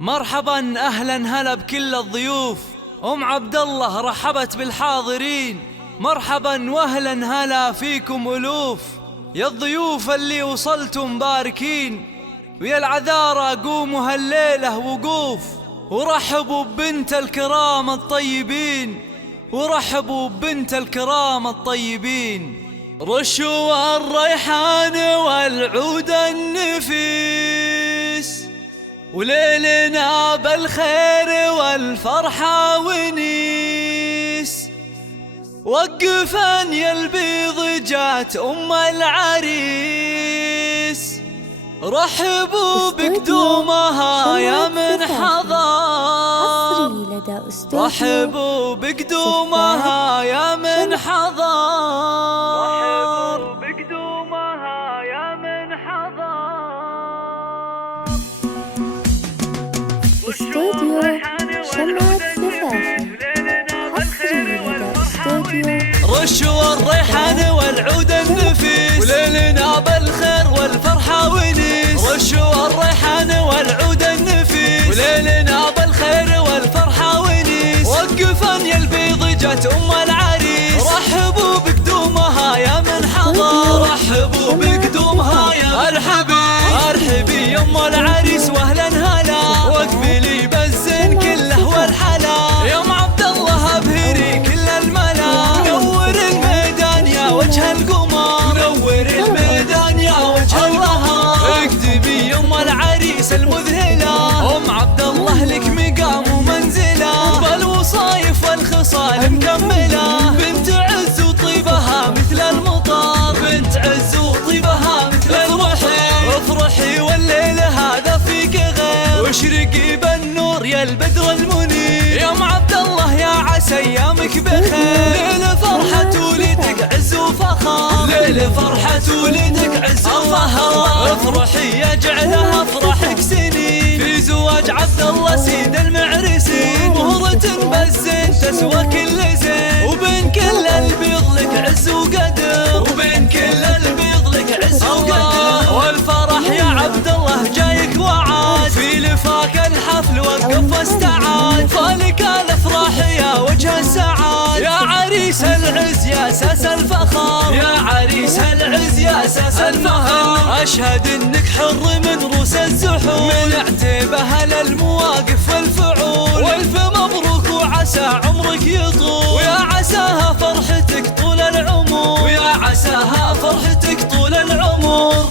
مرحبا أهلا هلا بكل الضيوف. أم عبد الله رحبت بالحاضرين. مرحبا وأهلا هلا فيكم ألوف، يا الضيوف اللي وصلتم مباركين، ويا العذارى قوموا هالليلة وقوف، ورحبوا ببنت الكرام الطيبين، ورحبوا ببنت الكرام الطيبين. رشوا الريحان والعود النفيس، وليلنا بالخير والفرحة ونيس. وقفن يا البيض جات أم العريس، رحبوا بقدومها يا من حضر، رحبوا بقدومها يا من حضر، رحبوا بقدومها يا من حضر. استوديو شمعة زفاف حصري لدى استوديو. رشوا الريحان والعود النفيس، وليلنا بالخير والفرحة ونيس. رشوا الريحان والعود النفيس، وليلنا بالخير والفرحة ونيس. وقفن يا البيض جات أم العريس، رحبوا بقدومها يا من حضر، رحبوا بقدومها يا ارحبي ارحبي يا ام العريس واهلا هلا، واقبلي بالزين كله والحلا. يا ام عبد الله ابهري كل الملا، نور الميدان يا وجه القمر، نور الميدان يا وجه القمر. اكتبي يا ام العريس المذهله، ام عبد الله لك مقام ومنزله، بالوصايف والخصال مكمله. بنت عز وطيبها مثل المطر، بنت عز وطيبها مثل المطر. افرحي والليل هذا فيك غير، واشرقي بالنور يا البدر المنير. يا ام عبد الله يا عسى ايامك بخير، ليل فرحة ولدك عز وفخر، ليل فرحة ولدك عز وفخر. افرحي يا جعلها افرحك سنين، في زواج عبد الله سيد المعرسين. مهرة بالزين تسوى كل زين، وبين كل البيض لك عز وقدر، وبين كل البيض لك عز وقدر. والفرح يا عبد الله جايك وعاد، في لفاك الحفل وقف واستعاد. فالك الافراح يا وجه السعاد، يا عريس العز يا اساس الفخر، يا عريس العز يا اساس الفخر. اشهد انك حر من روس الزحول، من اعتبها للمواقف والفعول. والف مبروك وعسى عمرك يطول، ويا عساها فرحتك طول العمر، ويا عساها فرحتك طول العمر.